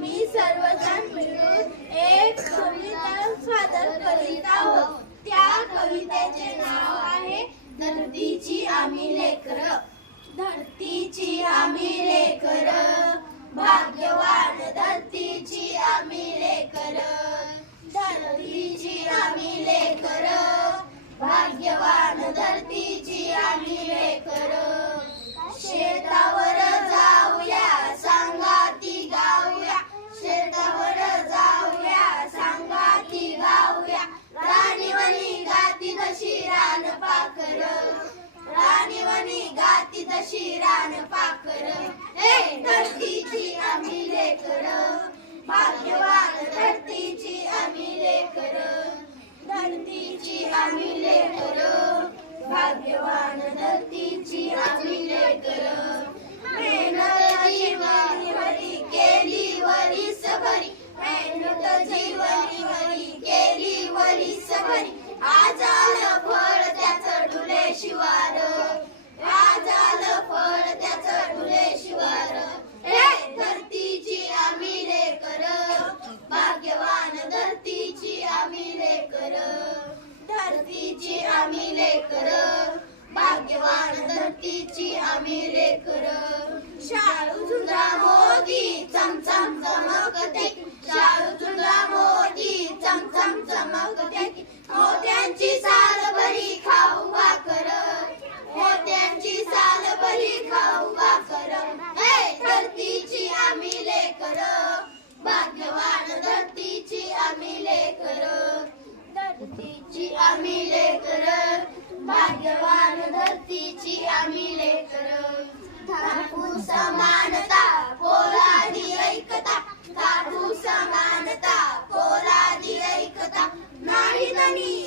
आम्ही सर्वजण मिळून एक कविता सादर करीत आहोत. त्या कवितेचे नाव आहे धरतीची आम्ही लेकर. धरतीची आम्ही लेकर, भाग्यवान धरतीची आम्ही लेकर. धरतीची आम्ही लेकर, भाग्यवान धरतीची आम्ही लेकर. शेतावर जाऊया संगाती गाऊया, शेतावर जाऊया संगाती गाऊया. राणीवनी गाती तशी रान पाखर, राणीवनी गाती तशी रान पाखर. हे धरतीची आम्ही लेकर, भाग्यवान धरतीची आम्ही लेकर. धरतीची आम्ही लेकर, भाग्यवान धरतीची आम्ही लेकर. मेहनत जीवनीवरी केली वरीसभरी, मेहनत जीवनीवरी केली वरीसभरी. आज आलं फळ त्याचं डुले शिवार, आज आलं फळ त्याचं डुले शिवार. हे धरतीची आम्ही लेकर, भाग्यवान धरतीची आम्ही लेकर. धरतीची आम्ही लेकर, भाग्यवान धरतीची आम्ही लेकर. शाळू झुंजा मोती चमचम चमकते, शाळू झुंजा मोती चमचम चमकते. मोत्यांची साल भरी खाऊ भाकर, मोत्यांची साल भरी खाऊ भाकर. हे धरतीची आम्ही लेकर, भाग्यवान धरतीची आम्ही लेकर. धरतीची आम्ही लेकर, भाग्यवान धरतीची आम्ही लेकर. धातू समानता पोलादी ऐकता, धातू समानता पोलादी ऐकता. नाही तनी